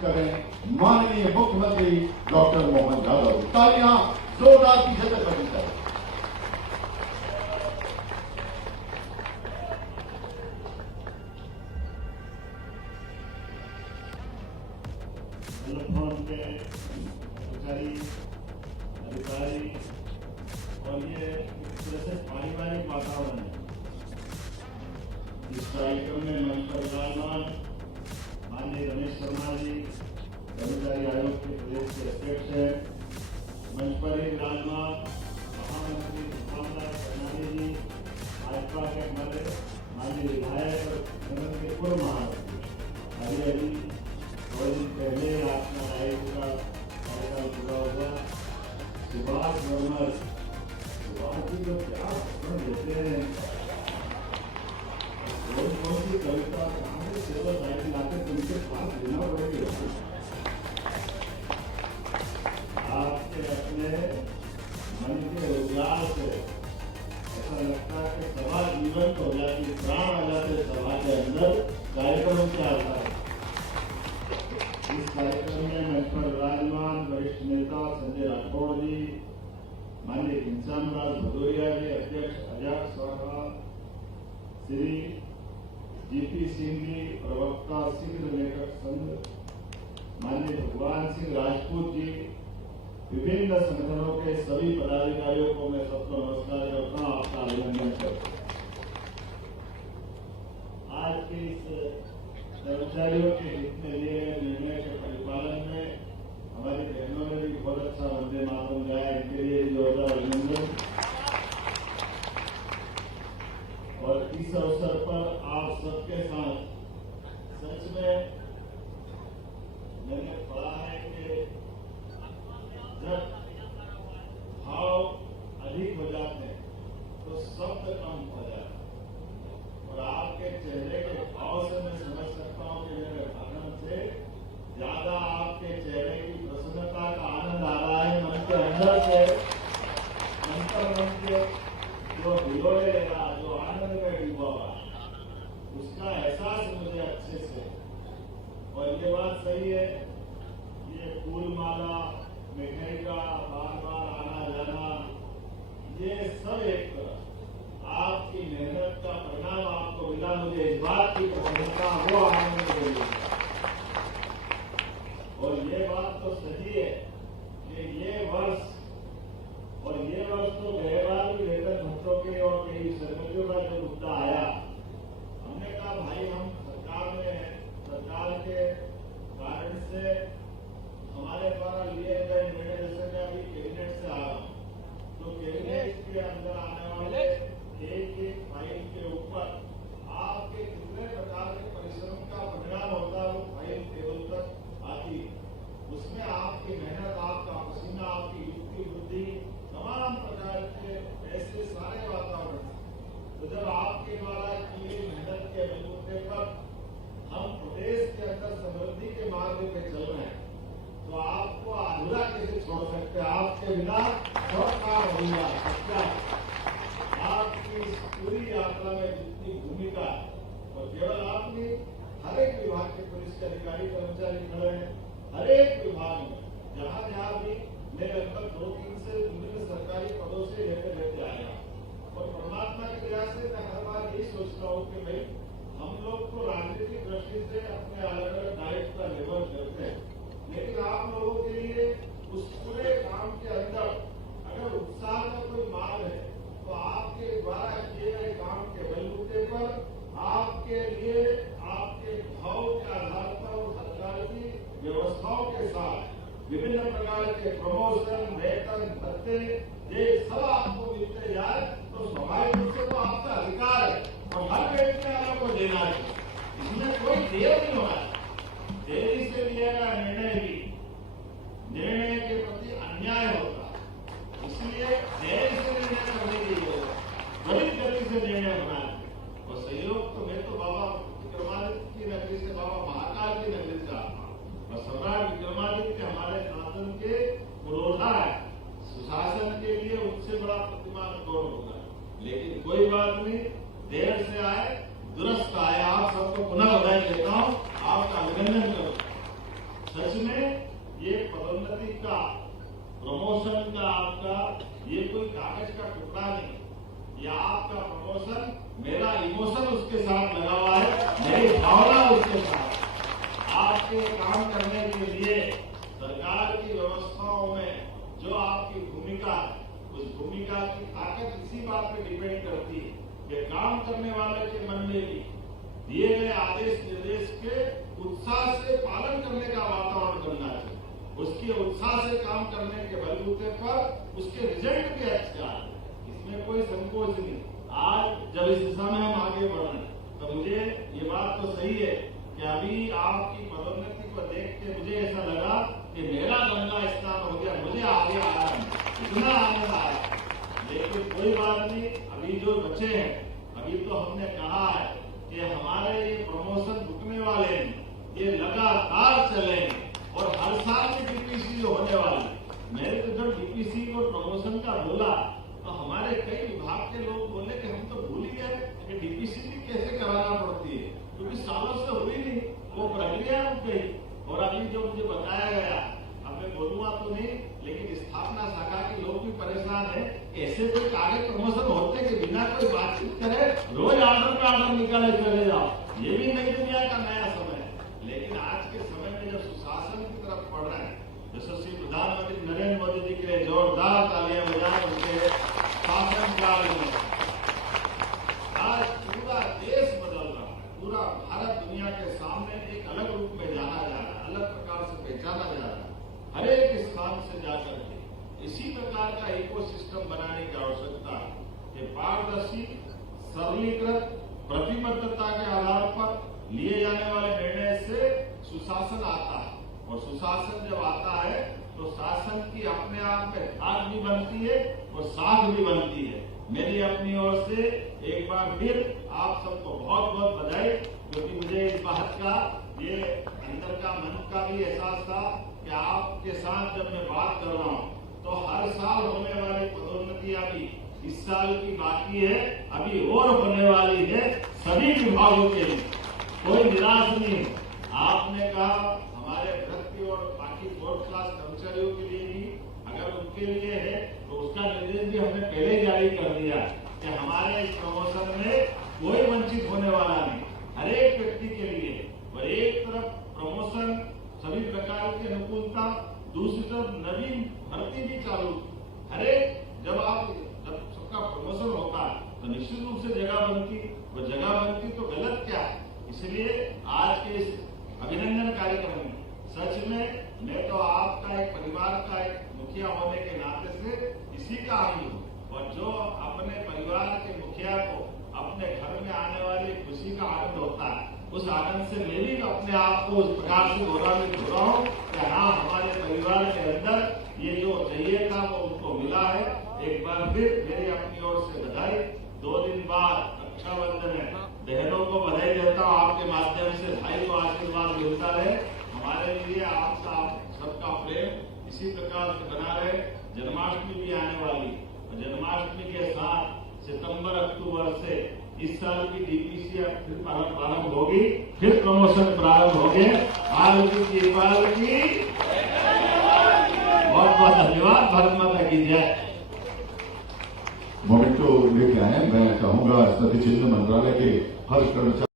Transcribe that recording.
कर रहे हैं माननीय मुख्यमंत्री डॉक्टर मोहन यादव। तालियां जोरदार की जगह बनी करें। के कर्मचारी अधिकारी और ये एक तरह से पारिवारिक वातावरण है। इस कार्यक्रम में मंच पर विराजमान माननीय रमेश शर्मा जी कर्मचारी आयोग के प्रदेश के अध्यक्ष हैं। मंच पर ही विराजमान महामंत्री सुभाष कर्नाली जी, भाजपा के हमारे माननीय विधायक और के पूर्व महामंत्री अभी और दिन पहले आपका आयोग का कार्यकाल पूरा हुआ। सुभाष वर्मा सुभाष जी को क्या भाषण देते हैं, कौन सी कविता कहाँ से सेवा साहित्य लाते तुमसे पास लेना पड़ेगी। आपके अपने मन के उजाल से ऐसा लगता है कि सभा जीवंत हो जाती, प्राण आ जाते सभा के अंदर कार्यक्रम से आता है। इस कार्यक्रम में मंच पर विराजमान वरिष्ठ नेता संजय राठौड़ जी, माननीय घनश्याम दास भदौरिया जी अध्यक्ष अजाक शाखा, श्री जीपी सिंह जी प्रवक्ता सिंह लेखक संघ, माननीय भगवान सिंह राजपूत जी, विभिन्न संगठनों के सभी पदाधिकारियों को मैं सबको नमस्कार करता हूँ, आपका अभिनंदन करता हूँ। आज के इस कर्मचारियों के हित में लिए गए निर्णय के परिपालन में हमारी बहनों ने भी बहुत अच्छा वंदे मातरम गाया, इनके लिए जोरदार अभिनंदन। और इस अवसर पर आप सबके साथ सच में मैंने पढ़ा है कि जब भाव अधिक हो जाते हैं तो शब्द कम हो जाते हैं, और आपके चेहरे के भाव से मैं समझ सकता हूं कि मेरे भाषण से ज्यादा आपके चेहरे की प्रसन्नता का आनंद आ रहा है। मन के अंदर से मन के जो भिगोए रहा, जो आनंद में डूबा हुआ, उसका एहसास मुझे अच्छे से। और ये बात सही है, ये फूल माला मिठाई का बार बार आना जाना, ये सब एक तरह आपकी मेहनत का परिणाम आपको मिला। मुझे इस बात की प्रसन्नता वो आनंद मिली। और ये बात तो सही है कि ये वर्ष तो गैरवाल भी वेतन भत्तों के और कई सरकारियों का जो मुद्दा आया, हमने कहा भाई हम सरकार में हैं, सरकार के कारण से हमारे द्वारा लिए गए निर्णय, जैसे मैं अभी कैबिनेट से आ रहा हूँ, तो कैबिनेट के अंदर आने वाले एक फाइल के ऊपर आपके कितने प्रकार के परिश्रम का परिणाम होता है, वो फाइल टेबल तक आती है। उसमें आपकी मेहनत, आपका पसीना, आपकी युक्ति बुद्धि, तमाम प्रकार के ऐसे सारे वातावरण। तो जब आपके द्वारा की गई मेहनत के बलबूते पर हम प्रदेश के अंदर समृद्धि के मार्ग पे चल रहे हैं, तो आपको अधूरा कैसे छोड़ सकते हैं? आपके बिना बहुत काम होगा। क्या आपकी इस पूरी यात्रा में जितनी भूमिका है, और केवल आपने हर एक विभाग के पुलिस के अधिकारी कर्मचारी खड़े हैं, हर एक विभाग में जहां जहां भी मैं लगभग 2-3 से विभिन्न सरकारी पदों से लेते आया। और परमात्मा के दया से मैं हर बार यही सोचता हूँ कि भाई हम लोग तो राजनीतिक दृष्टि से अपने अलग अलग दायित्व का निर्वहन करते हैं, लेकिन आप लोगों के लिए उस पूरे काम के अंदर अगर उत्साह का कोई मार्ग है, तो आपके द्वारा किए गए काम के बलबूते पर आपके लिए आपके भाव के आधार पर सरकार की व्यवस्थाओं के साथ विभिन्न प्रकार के प्रमोशन, वेतन, भत्ते, ये सब आपको मिलते जाए तो स्वाभाविक रूप से तो आपका अधिकार है और हर व्यक्ति ने आपको देना है। इसमें कोई देर नहीं होना है। देरी से लिया गया निर्णय के प्रति अन्याय होता है, इसलिए देरी से निर्णय करने के लिए त्वरित गति से निर्णय होना है। और सहयोग तो मैं तो बाबा विक्रमादित्य की नगरी से, बाबा महाकाल की नगरी से आता हूँ, और सम्राट विक्रमादित्य हमारे शासन के पुरोधा है। सुशासन के लिए उससे बड़ा प्रतिमान कौन होगा? लेकिन कोई बात नहीं, देर से आए दुरुस्त आए। आप सबको पुनः बधाई देता हूँ, आपका अभिनंदन करता हूँ। सच में ये पदोन्नति का, प्रमोशन का आपका ये कोई कागज का टुकड़ा नहीं, या आपका प्रमोशन मेरा इमोशन उसके साथ लगा हुआ है, मेरी भावना उसके साथ। आपके काम करने के लिए सरकार की व्यवस्थाओं में जो आपकी भूमिका है, उस भूमिका की ताकत इसी बात पे डिपेंड करती है कि काम करने वाले के मन में भी दिए गए आदेश निर्देश के उत्साह से पालन करने का वातावरण बनना चाहिए। उसके उत्साह से काम करने के बलबूते पर उसके रिजल्ट भी अच्छे आए, इसमें कोई संकोच नहीं। आज जब इस दिशा में हम आगे बढ़ रहे हैं तो मुझे ये बात तो सही है कि अभी आपकी पदोन्नति को देख के मुझे ऐसा लगा कि मेरा गंगा स्नान हो गया, मुझे आगे आया, इतना आनंद आया। लेकिन कोई बात नहीं, अभी जो बचे हैं, अभी तो हमने कहा है कि हमारे ये प्रमोशन रुकने वाले हैं, ये लगातार चलेंगे और हर साल की डीपीसी जो होने वाली। मैंने तो जब डीपीसी को प्रमोशन का बोला तो हमारे कई विभाग के लोग बोले कि हम तो भूल ही गए कि डीपीसी भी कैसे कराना पड़ती है, क्योंकि सालों से हुई नहीं, वो प्रक्रिया रुक गई। और अभी जो मुझे बताया गया, अब मैं बोलूंगा तो नहीं, लेकिन स्थापना शाखा के लोग भी परेशान है, ऐसे कोई आगे प्रमोशन होते कि बिना कोई बातचीत करे रोज ऑर्डर पे ऑर्डर निकाले चले जाओ। ये भी नई दुनिया का नया समय है। लेकिन आज के समय में जब सुशासन की तरफ बढ़ रहे हैं, यशस्वी प्रधानमंत्री नरेंद्र मोदी जी के लिए जोरदार तालियां बजाएं उनके शासनकाल में। आज पूरा देश बदल रहा है, पूरा भारत दुनिया के सामने एक अलग रूप में जाना जा रहा है, अलग प्रकार से पहचाना जा रहा है। हर एक स्थान से जाकर के इसी प्रकार का इकोसिस्टम बनाने की आवश्यकता है कि पारदर्शी, सरलीकृत, प्रतिबद्धता के आधार पर लिए जाने वाले निर्णय से सुशासन आता है। और सुशासन जब आता है तो शासन की अपने आप में धाक भी बनती है और साख भी बनती है। मेरी अपनी ओर से एक बार फिर आप सबको बहुत बहुत बधाई, क्योंकि मुझे इस बात का ये अंदर का मन का भी एहसास था कि आपके साथ जब मैं बात कर रहा हूँ तो हर साल होने वाली पदोन्नतियां भी इस साल की बाकी है, अभी और होने वाली है सभी विभागों के लिए। कोई निराश नहीं। आपने कहा हमारे भर्ती और बाकी 4th क्लास कर्मचारियों के लिए भी, अगर उनके लिए है तो उसका निर्देश भी हमने पहले ही जारी कर दिया कि हमारे इस प्रमोशन में कोई वंचित होने वाला नहीं, हर एक व्यक्ति के लिए। और एक तरफ प्रमोशन सभी प्रकार की अनुकूलता, दूसरी तरफ नवीन भर्ती भी चालू। हर एक जब सबका प्रमोशन होता है तो निश्चित रूप से जगह बनती, वो जगह बनती तो गलत क्या है। इसलिए आज के इस अभिनंदन कार्यक्रम में सच में मैं तो आपका एक परिवार का एक मुखिया होने के नाते से इसी का आदमी हूँ। और जो अपने परिवार के मुखिया को अपने घर में आने वाली खुशी का आनंद होता है, उस आनंद से मैं भी अपने आप को उस प्रकार से गौरवान्वित हो रहा हूँ कि हाँ, हमारे परिवार के अंदर ये जो चाहिए था वो उनको मिला है। एक बार फिर मेरी अपनी ओर से बधाई। 2 दिन बाद रक्षाबंधन है, बहनों को बधाई देता हूँ। आपके माध्यम से भाई को आशीर्वाद मिलता रहे। हमारे लिए आपका सबका प्रेम इसी प्रकार से बना रहे। जन्माष्टमी भी आने वाली, और जन्माष्टमी के साथ सितंबर अक्टूबर से इस साल की डीपीसी फिर प्रारंभ होगी, फिर प्रमोशन प्रारंभ हो गए। आलू की बहुत बहुत धन्यवाद। भारत माता की जय। मोमेंटो लेके आए। मैं चाहूंगा स्मृति चिन्ह मंत्रालय के हर कर्मचारी